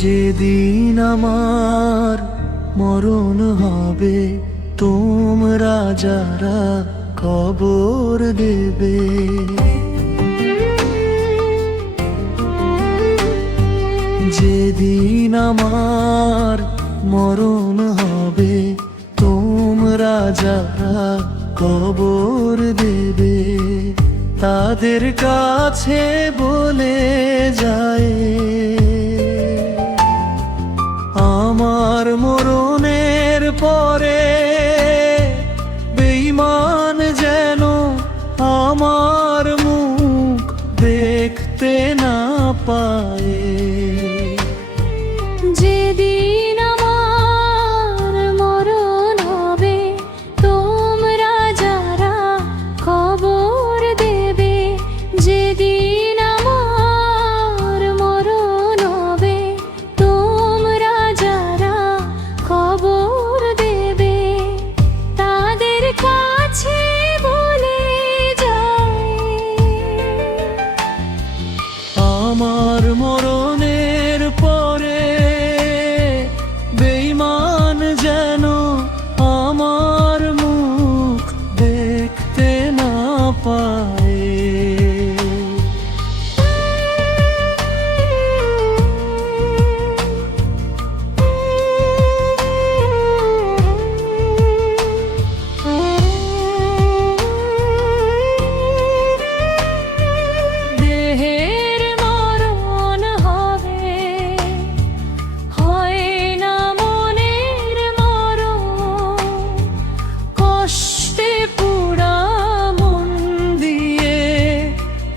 যেদিন আমার মরণ হবে, তোমরা যারা কবর দেবে। যেদিন আমার মরণ হবে, তোমরা যারা কবর দেবে, তাদের কাছে বলে যায় আমার মরণের পরে বেঈমান যেন আমার মুখ দেখতে না পায়। যেদিন আমার মরণ হবে, তোমরা যারা কবর দেবে। যেদিন আমার মরণ হবে, তোমরা যারা কবর দেবে, তাদের কাছে বলে যায় আমার মরণের পরে বেঈমান যেন আমার মুখ দেখতে না পায়। দেহের মরণ হবে, হয় না মনের মরণ। কষ্টে পুরা মন দিয়ে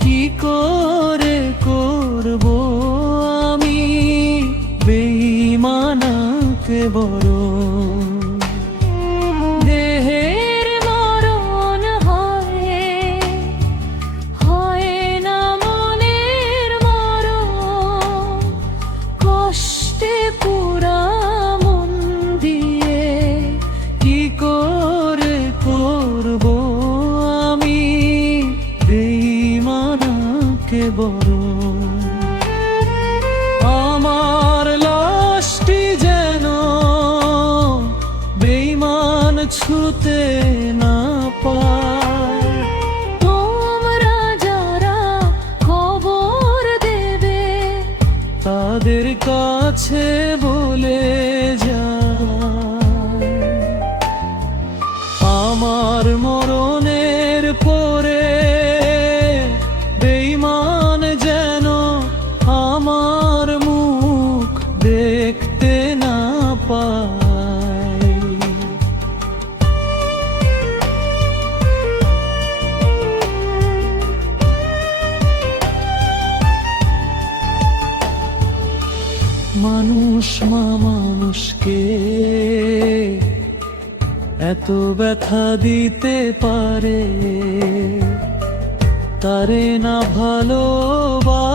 কি করে করব আমি বেঈমানকে বরণ। দেহের মরণ হয়, হয় না মনের মরণ। কষ্টে পুরা মন দিয়ে কি করে করব আমি বেঈমানকে বরণ। আমার লাশটি যেন বেঈমান ছুতে না পায়। তোমরা যারা খবর দেবে, তাদের কাছে বলে যায় আমার মরণের পরে বেঈমান যেন আমার মুখ দেখতে না পায়। মানুষ মানুষকে এত ব্যথা দিতে পারে, তারে না ভালোবাসলে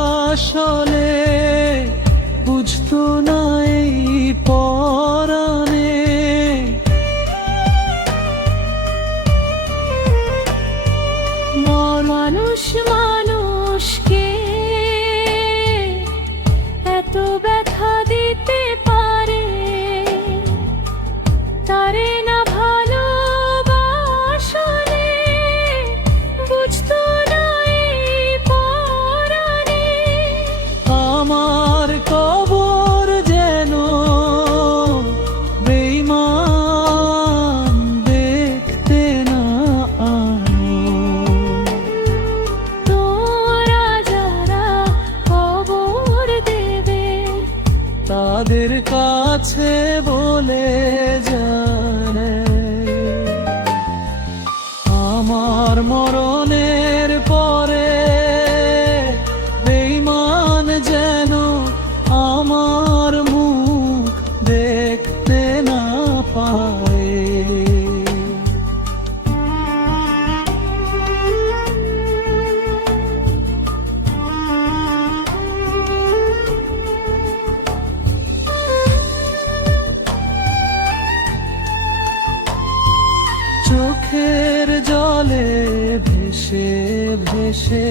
বুঝতো না এই পরাণে। মানুষ মানুষকে এত ব্যথা দিতে পারে, তারে না ভালোবাসলে বুঝতো না এই পরাণে। আমার কবর যেন বেঈমান দেখতে না আনো। তোমরা যারা কবর দেবে, তাদের কাছে বলে যায় আমার মরণের পরে বেঈমান যেন আমার মুখ দেখতে না পায়। চোখের জলে ভেসে ভেসে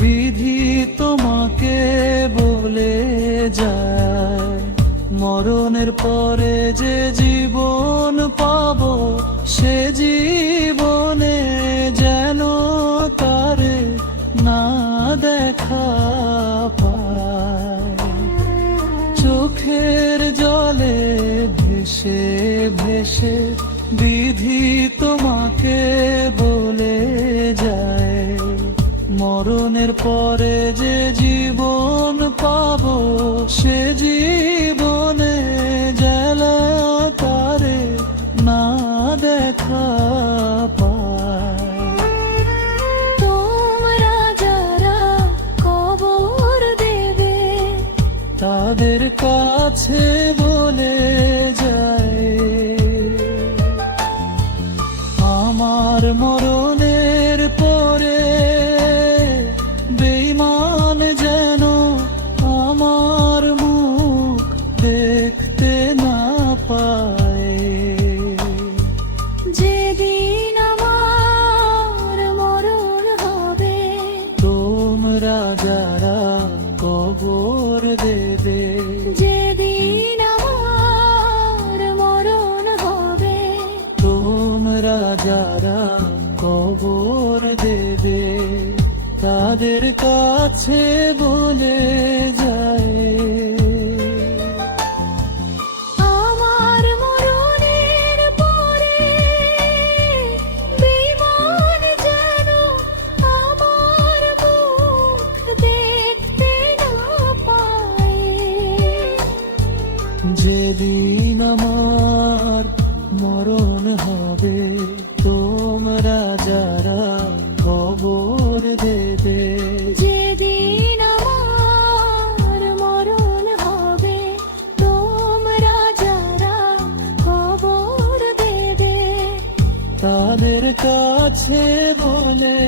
বিধি তোমাকে বলে যায় মরণের পরে যে জীবন পাবো সে জীবনে যেন তারে না দেখা পায়। চোখের জলে ভেসে ভেসে বিধি তোমাকে বলে যায়, মরণের পরে যে জীবন পাবো সে জীবনে জ্বালা তারে না দেখা পায়। তোমরা যারা কবর দেবে তাদের কাছে বলে যায়, আমার মরণের পরে বেঈমান যেন আমার মুখ দেখতে না পায়। যেদিন আমার মরণ হবে তোমরা যারা কবর দেবে, যেদিন আমার মরণ হবে তোমরা যারা কবর দেবে তাদের কাছে বলে যায়, আমার মরণের পরে বেঈমান যেন আমার মুখ দেখতে না পায়। যেদিন আমার মরণ হবে তোমরা যারা কবর দেবে, যেদিন আমার মরণ হবে তোমরা যারা কবর দেবে তাদের কাছে বলে